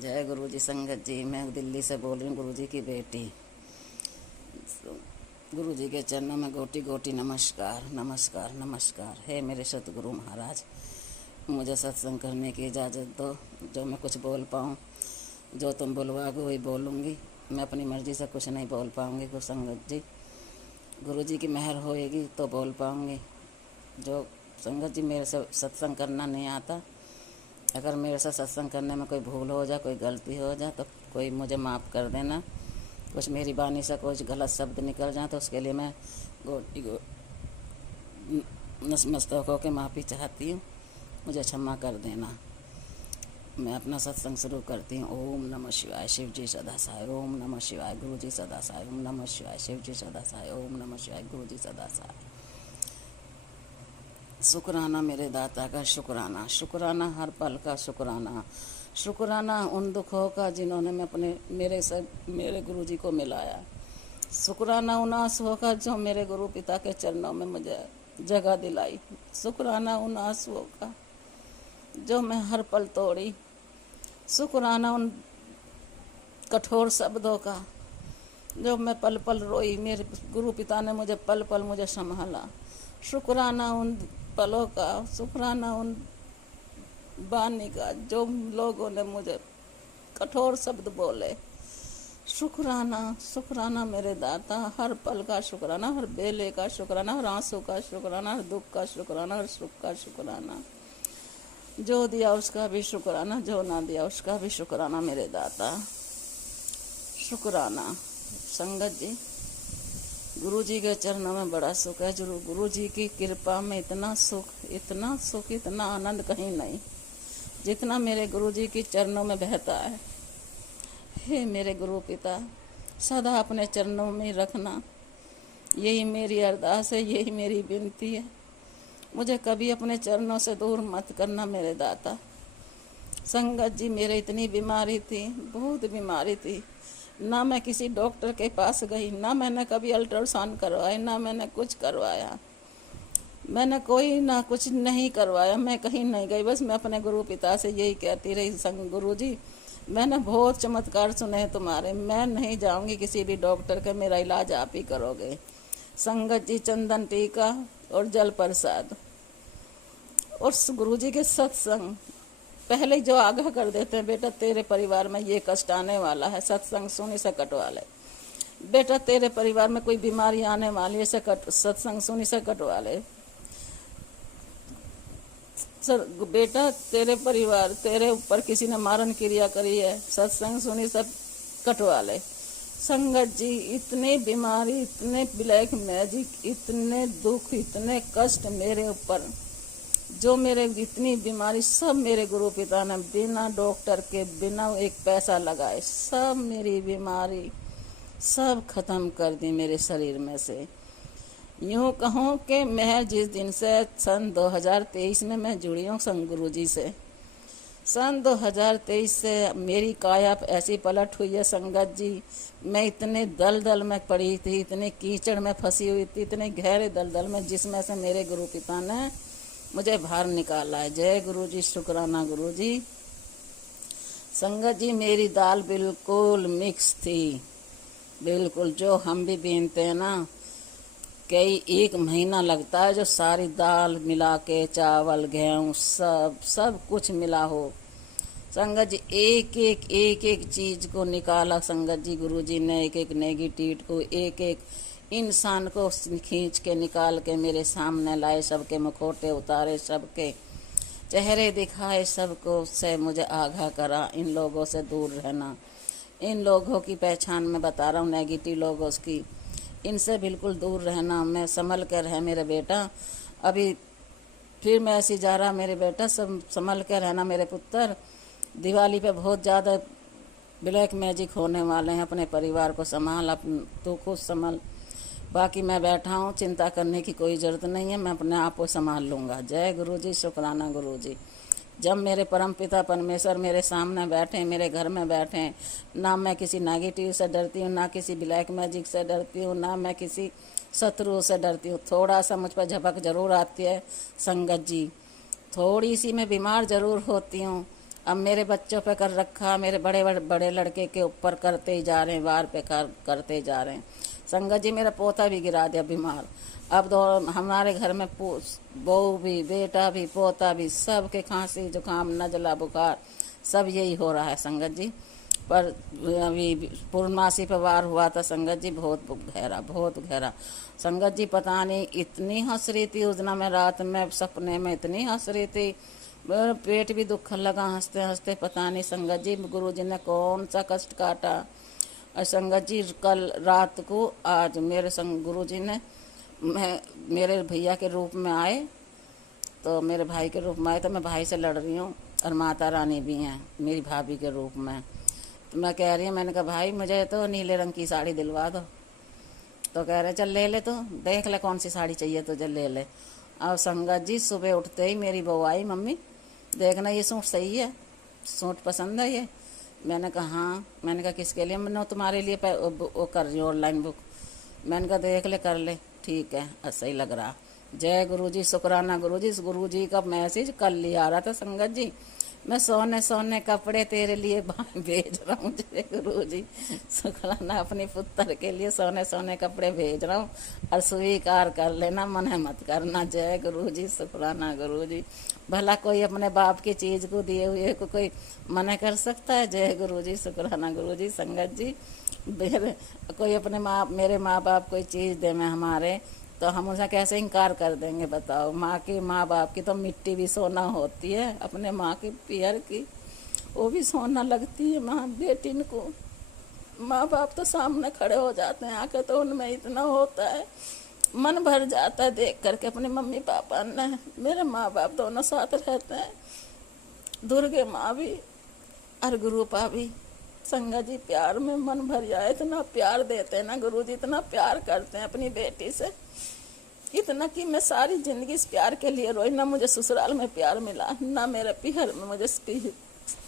जय गुरु जी। संगत जी, मैं दिल्ली से बोल रही हूँ, गुरु जी की बेटी। गुरु जी के चरणों में गोटी गोटी नमस्कार नमस्कार नमस्कार। हे मेरे सतगुरु महाराज, मुझे सत्संग करने की इजाज़त दो, जो मैं कुछ बोल पाऊँ। जो तुम बुलवाओगे वही बोलूँगी, मैं अपनी मर्ज़ी से कुछ नहीं बोल पाऊँगी। गुरु संगत जी, गुरु जी की मेहर होएगी तो बोल पाऊँगी। जो संगत जी, मेरे से सत्संग करना नहीं आता, अगर मेरे से सत्संग करने में कोई भूल हो जाए, कोई गलती हो जाए तो कोई मुझे माफ़ कर देना। कुछ मेरी वाणी से कुछ गलत शब्द निकल जाए तो उसके लिए मैं नतमस्तक होकर माफ़ी चाहती हूँ, मुझे क्षमा कर देना। मैं अपना सत्संग शुरू करती हूँ। ओम नमः शिवाय, शिव जी सदा सहाय। ओम नमः शिवाय, गुरु जी सदा सहाय। ओम नमः शिवाय, शिव जी सदा सहाय। ओम नमः शिवाय, गुरु जी सदा सहाय। शुक्राना मेरे दाता का, शुक्राना शुक्राना हर पल का, शुक्राना शुक्राना उन दुखों का जिन्होंने मेरे गुरु जी को मिलाया। शुक्राना उन आंसुओं का जो मेरे गुरु पिता के चरणों में मुझे जगह दिलाई। शुक्राना उन आंसुओं का जो मैं हर पल तोड़ी। शुक्राना उन कठोर शब्दों का जो मैं पल पल रोई। मेरे गुरु पिता ने मुझे पल पल मुझे संभाला। शुक्राना उन पलों का, शुक्राना उन वाणी का जो लोगों ने मुझे कठोर शब्द बोले। शुक्राना शुक्राना मेरे दाता, हर पल का शुक्राना, हर बेले का शुक्राना, हर आंसू का शुक्राना, हर दुख का शुक्राना, हर सुख का शुक्राना। जो दिया उसका भी शुक्राना, जो ना दिया उसका भी शुक्राना मेरे दाता। शुक्राना। संगत जी, गुरु जी के चरणों में बड़ा सुख है। गुरु जी की कृपा में इतना सुख, इतना सुख, इतना आनंद कहीं नहीं जितना मेरे गुरु जी की चरणों में बहता है। हे मेरे गुरु पिता, सदा अपने चरणों में रखना, यही मेरी अरदास है, यही मेरी विनती है। मुझे कभी अपने चरणों से दूर मत करना मेरे दाता। संगत जी, मेरे इतनी बीमारी थी, बहुत बीमारी थी, ना मैं किसी डॉक्टर के पास गई, ना मैंने कभी अल्ट्रासाउंड करवाया, ना मैंने कुछ करवाया, मैंने कोई ना कुछ नहीं करवाया, मैं कहीं नहीं गई। बस मैं अपने गुरु पिता से यही कहती रही, संग गुरु जी, मैंने बहुत चमत्कार सुने हैं तुम्हारे, मैं नहीं जाऊंगी किसी भी डॉक्टर के, मेरा इलाज आप ही करोगे। संगत जी, चंदन टीका और जल प्रसाद और गुरु जी के सत्संग पहले जो आगाह कर देते हैं, बेटा तेरे परिवार में ये कष्ट आने वाला है, सत्संग सुनी से कटवा ले। बेटा तेरे परिवार में कोई बीमारी आने वाली है, सत्संग सुनी से कटवा ले। बेटा तेरे परिवार, तेरे ऊपर किसी ने मारण क्रिया करी है, सत्संग सुनी सब कटवा ले। संगत जी, इतनी बीमारी, इतने ब्लैक मैजिक, इतने दुख, इतने कष्ट मेरे ऊपर, जो मेरे इतनी बीमारी सब मेरे गुरु पिता ने बिना डॉक्टर के, बिना एक पैसा लगाए, सब मेरी बीमारी सब खत्म कर दी मेरे शरीर में से। यूँ कहूँ कि मैं जिस दिन से सन 2023 में मैं जुड़ी हूँ संग गुरु जी से, सन 2023 से मेरी काया ऐसी पलट हुई है संगत जी। मैं इतने दलदल में पड़ी थी, इतने कीचड़ में फंसी हुई थी, इतने गहरे दलदल में, जिसमें से मेरे गुरु पिता ने मुझे बाहर निकाला है। जय गुरु जी, शुक्राना गुरु जी। संगत जी, मेरी दाल बिल्कुल मिक्स थी, बिल्कुल जो हम भी बीनते हैं ना, कई एक महीना लगता है जो सारी दाल मिला के, चावल गेहूँ सब कुछ मिला हो। संगत जी, एक एक चीज को निकाला संगत जी, गुरु जी ने एक एक नेगेटिव को, एक एक इंसान को खींच के निकाल के मेरे सामने लाए, सबके मुखौटे उतारे, सबके चेहरे दिखाए, सबको से मुझे आगाह करा, इन लोगों से दूर रहना, इन लोगों की पहचान मैं बता रहा हूँ, नेगेटिव लोगों की, इनसे बिल्कुल दूर रहना। मैं संभल कर है मेरे बेटा, अभी फिर मैं ऐसी जा रहा मेरे बेटा, सब संभल कर रहना मेरे पुत्र। दिवाली पे बहुत ज़्यादा ब्लैक मैजिक होने वाले हैं, अपने परिवार को संभाल, तू खुद संभल, बाकी मैं बैठा हूँ, चिंता करने की कोई ज़रूरत नहीं है, मैं अपने आप को संभाल लूँगा। जय गुरु जी, शुक्राना गुरु जी। जब मेरे परम पिता परमेश्वर मेरे सामने बैठे, मेरे घर में बैठे, ना मैं किसी नेगेटिव से डरती हूँ, ना किसी ब्लैक मैजिक से डरती हूँ, ना मैं किसी शत्रु से डरती हूँ। थोड़ा सा मुझ पर झपक जरूर आती है संगत जी, थोड़ी सी मैं बीमार जरूर होती हूँ, अब मेरे बच्चों पे कर रखा, मेरे बड़े बड़े बड़े लड़के के ऊपर करते ही जा रहे हैं, वार पे करते जा रहे हैं। संगत जी मेरा पोता भी गिरा दिया बीमार। अब दो हमारे घर में बहू भी, बेटा भी, पोता भी, सब के खांसी जुकाम नजला बुखार सब यही हो रहा है संगत जी। पर अभी पूर्णमासी पर वार हुआ था संगत जी, बहुत गहरा, बहुत गहरा। संगत जी पता नहीं इतनी हंस रही थी उस दिन, मैं रात में सपने में इतनी हंस रही थी, मेरा पेट भी दुखने लगा हंसते हंसते। पता नहीं संगत जी गुरु जी ने कौन सा कष्ट काटा। और संगत जी कल रात को आज मेरे गुरु जी ने मेरे भैया के रूप में आए, तो मेरे भाई के रूप में आए, तो मैं भाई से लड़ रही हूँ और माता रानी भी हैं मेरी भाभी के रूप में। तो मैं कह रही हूँ, मैंने कहा भाई मुझे तो नीले रंग की साड़ी दिलवा दो। तो कह रहे चल ले ले, तो देख ले कौन सी साड़ी चाहिए तुझे, ले ले। और संगत जी सुबह उठते ही मेरी बहू आई, मम्मी देखना ये सूट सही है, सूट पसंद है ये। मैंने कहा हाँ। मैंने कहा किसके लिए? मैंने तुम्हारे लिए वो कर रही हूँ ऑनलाइन बुक। मैंने कहा देख ले, कर ले, ठीक है, ऐसा ही लग रहा। जय गुरु जी, शुक्राना गुरु जी। गुरु जी का मैसेज कल लिया आ रहा था संगत जी, मैं सोने सोने कपड़े तेरे लिए भेज रहा हूँ। जय गुरु जी, शुक्राना अपनी पुत्र के लिए सोने सोने कपड़े भेज रहा हूँ, और स्वीकार कर लेना, मन मत करना। जय गुरु जी, शुक्राना गुरु जी। भला कोई अपने बाप की चीज को दिए हुए को कोई मना कर सकता है? जय गुरु जी, शुक्राना गुरु जी। संगत जी कोई अपने मेरे माँ बाप कोई चीज़ दे में हमारे, तो हम उसे कैसे इनकार कर देंगे बताओ। माँ बाप की तो मिट्टी भी सोना होती है, अपने माँ की पियर की वो भी सोना लगती है माँ बेटी को। माँ बाप तो सामने खड़े हो जाते हैं आके, तो उनमें इतना होता है, मन भर जाता है देख करके। अपने मम्मी पापा ने, मेरे माँ बाप दोनों साथ रहते हैं, दुर्गे माँ भी और गुरुपा भी। संगत जी प्यार में मन भर जाए, इतना प्यार देते हैं ना गुरु जी, इतना प्यार करते हैं अपनी बेटी से, इतना कि मैं सारी जिंदगी इस प्यार के लिए रोई। ना मुझे ससुराल में प्यार मिला, ना मेरे पिहर में, मुझे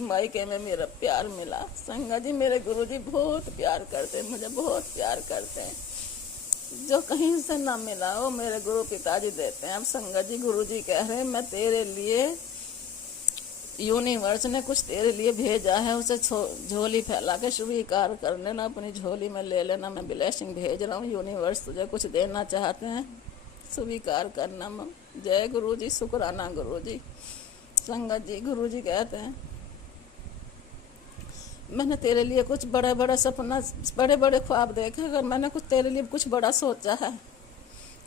मायके में मेरा प्यार मिला। संगत जी मेरे गुरु जी बहुत प्यार करते हैं, मुझे बहुत प्यार करते हैं, जो कहीं से ना मिला वो मेरे गुरु पिताजी देते हैं। अब संगत जी गुरु जी कह रहे हैं मैं तेरे लिए, यूनिवर्स ने कुछ तेरे लिए भेजा है, उसे झोली फैला के स्वीकार कर लेना, अपनी झोली में ले लेना। मैं ब्लेसिंग भेज रहा हूँ, यूनिवर्स तुझे कुछ देना चाहते हैं, स्वीकार करना। जय गुरु जी, शुक्राना गुरु जी। संगत जी गुरु जी कहते हैं मैंने तेरे लिए कुछ बड़ा बड़ा सपना, बड़े बड़े ख्वाब देखे, अगर मैंने कुछ तेरे लिए कुछ बड़ा सोचा है।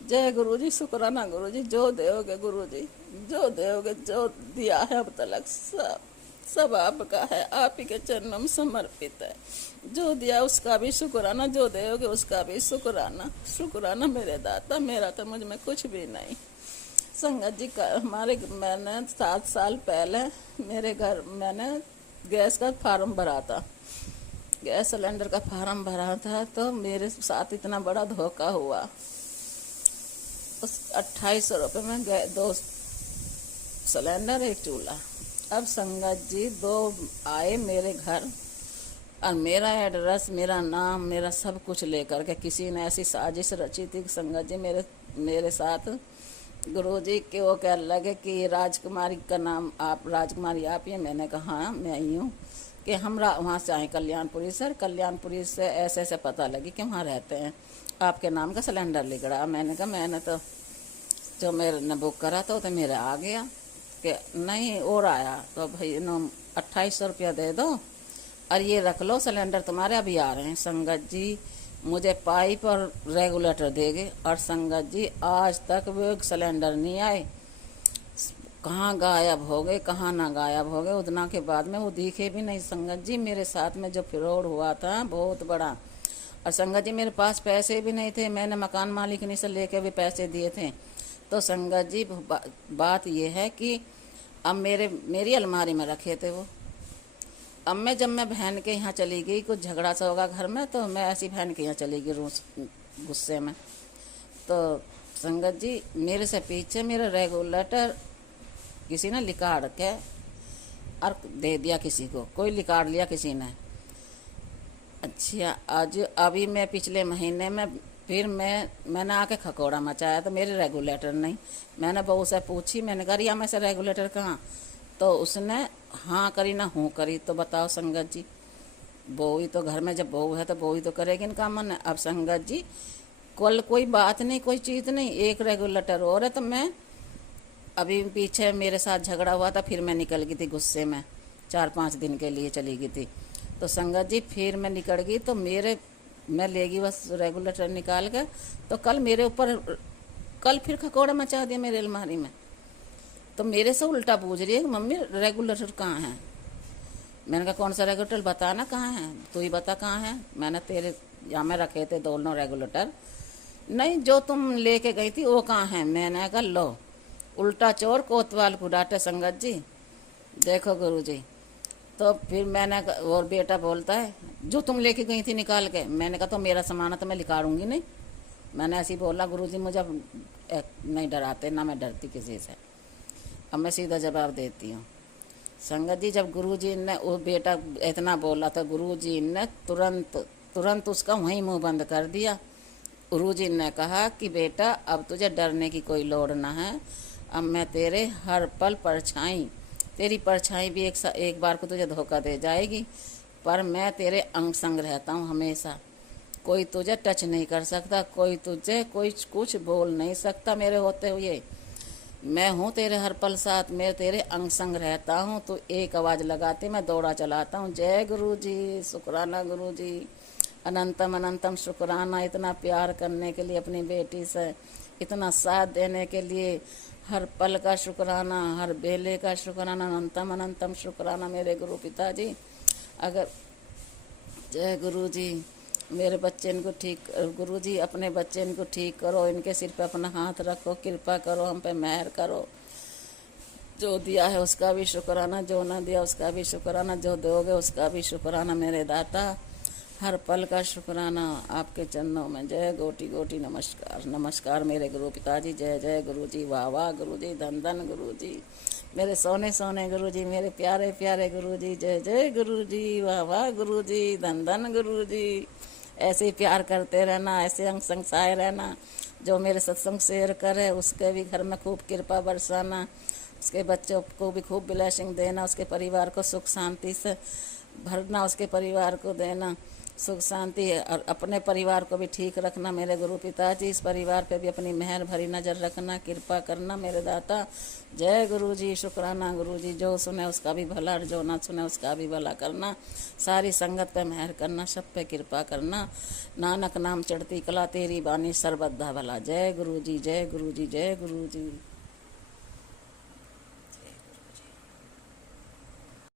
जय गुरु जी, शुक्राना गुरु जी। जो दोगे गुरु जी, जो दोगे, जो दिया है अब तक सब आपका है, आप ही के चरणों में समर्पित है। जो दिया उसका भी शुक्राना, जो दोगे उसका भी शुक्राना। शुक्राना मेरे दाता, मेरा तो मुझ में कुछ भी नहीं। संगत जी का मैंने 7 साल पहले मेरे घर मैंने गैस का फार्म भरा था, गैस सिलेंडर का फार्म भरा था, तो मेरे साथ इतना बड़ा धोखा हुआ। उस 2800 रुपये में 2 सिलेंडर 1 चूल्हा। अब संगत जी 2 आए मेरे घर, और मेरा एड्रेस, मेरा नाम, मेरा सब कुछ लेकर के किसी ने ऐसी साजिश रची थी संगत जी मेरे साथ। गुरु जी के वो कह लगे कि राजकुमारी का नाम आप, राजकुमारी आप ही? मैंने कहा हाँ मैं ही हूँ। कि हम वहाँ से आए कल्याणपुरी सर, कल्याणपुरी से ऐसे ऐसे पता लगी कि वहाँ रहते हैं, आपके नाम का सिलेंडर लिख रहा। मैंने कहा मैंने तो जो मेरे ने बुक करा था वो तो मेरा आ गया, कि नहीं और आया। तो भाई 2800 रुपया दे दो और ये रख लो, सिलेंडर तुम्हारे अभी आ रहे हैं। संगत जी मुझे पाइप और रेगुलेटर देंगे, और संगत जी आज तक वो सिलेंडर नहीं आए, कहाँ गायब हो गए, कहाँ ना गायब हो गए। उतना के बाद में वो दिखे भी नहीं। संगत जी मेरे साथ में जो फ्रॉड हुआ था बहुत बड़ा, और संगत जी मेरे पास पैसे भी नहीं थे, मैंने मकान मालिकनी से लेके भी पैसे दिए थे। तो संगत जी बात ये है कि अब मेरी अलमारी में रखे थे वो। अब जब मैं बहन के यहाँ चली गई, कुछ झगड़ा सा होगा घर में, तो मैं ऐसी बहन के यहाँ चली गई गुस्से में। तो संगत जी मेरे से पीछे मेरा रेगुलेटर किसी ने लिकाड़ के और दे दिया, किसी को कोई लिकाड़ लिया किसी ने। अच्छा आज अभी मैं पिछले महीने में फिर मैंने आके खकोड़ा मचाया, तो मेरे रेगुलेटर नहीं। मैंने बहू से पूछी, मैंने कहा रिया में से रेगुलेटर कहाँ? तो उसने हाँ करी ना हूँ करी, तो बताओ संगत जी, बहू ही तो घर में, जब बहू है तो बहू ही तो करेगी, इनका मन है। अब संगत जी कल कोई बात नहीं, कोई चीज़ नहीं, एक रेगुलेटर और है, तो मैं अभी पीछे मेरे साथ झगड़ा हुआ था, फिर मैं निकल गई थी गुस्से में, 4-5 दिन के लिए चली गई थी। तो संगत जी फिर मैं निकल गई, तो मैं ले गई बस रेगुलेटर निकाल कर, तो कल मेरे ऊपर कल फिर खकोड़ा मचा दिया मेरे अलमारी में। तो मेरे से उल्टा पूछ रही है कि मम्मी रेगुलेटर कहाँ है। मैंने कहा कौन सा रेगुलेटर, बताना कहाँ है, तू ही बता कहाँ है। मैंने तेरे यहाँ में रखे थे दोनों रेगुलेटर, नहीं जो तुम लेके गई थी वो कहाँ है। मैंने कहा लो, उल्टा चोर कोतवाल को डांटे संगत जी, देखो गुरुजी। तो फिर मैंने और बेटा बोलता है जो तुम लेके गई थी निकाल के। मैंने कहा तो मेरा सामान है तो मैं निकालूंगी नहीं। मैंने ऐसे ही बोला, गुरुजी मुझे नहीं डराते, ना मैं डरती किसी से। अब मैं सीधा जवाब देती हूँ। संगत जी जब गुरुजी ने, वो बेटा इतना बोला था, गुरुजी ने तुरंत उसका वहीं मुंह बंद कर दिया। गुरुजी ने कहा कि बेटा अब तुझे डरने की कोई लोड़ ना है, अब मैं तेरे हर पल परछाई, तेरी परछाई भी एक बार को तुझे धोखा दे जाएगी, पर मैं तेरे अंग संग रहता हूँ हमेशा। कोई तुझे टच नहीं कर सकता, कोई तुझे कोई कुछ बोल नहीं सकता मेरे होते हुए। मैं हूँ तेरे हर पल साथ, मैं तेरे अंग संग रहता हूँ। तो एक आवाज़ लगाते मैं दौड़ा चलाता हूँ, जय गुरुजी, शुक्राना गुरुजी, अनंतम अनंतम शुक्राना, इतना प्यार करने के लिए अपनी बेटी से, इतना साथ देने के लिए, हर पल का शुक्राना, हर बेले का शुक्राना, अनंतम अनंतम शुक्राना मेरे गुरु पिताजी। अगर जय गुरुजी, मेरे बच्चे इनको ठीक, गुरुजी अपने बच्चे इनको ठीक करो, इनके सिर पे अपना हाथ रखो, कृपा करो, हम पे मेहर करो। जो दिया है उसका भी शुक्राना, जो ना दिया उसका भी शुक्राना, जो दोगे उसका भी शुक्राना मेरे दाता, हर पल का शुक्राना आपके चरणों में। जय गोटी गोटी नमस्कार, नमस्कार मेरे गुरु पिताजी, जय जय गुरुजी, वाह वाह गुरुजी, धन धन गुरुजी, मेरे सोने सोने गुरुजी, मेरे प्यारे प्यारे गुरुजी, जय जय गुरुजी, वाह वाह गुरुजी, धन धन गुरुजी। ऐसे ही प्यार करते रहना, ऐसे अंग संग रहना। जो मेरे सत्संग शेयर करे उसके भी घर में खूब कृपा बरसाना, उसके बच्चों को भी खूब ब्लेसिंग देना, उसके परिवार को सुख शांति से भरना, उसके परिवार को देना सुख शांति है, और अपने परिवार को भी ठीक रखना मेरे गुरु पिताजी। इस परिवार पे भी अपनी मेहर भरी नज़र रखना, कृपा करना मेरे दाता। जय गुरुजी, शुक्राना गुरुजी, जो सुने उसका भी भला और जो ना सुने उसका भी भला करना। सारी संगत पे मेहर करना, सब पे कृपा करना। नानक नाम चढ़ती कला तेरी बानी, सर्वदा भला। जय गुरुजी, जय गुरुजी, जय गुरुजी।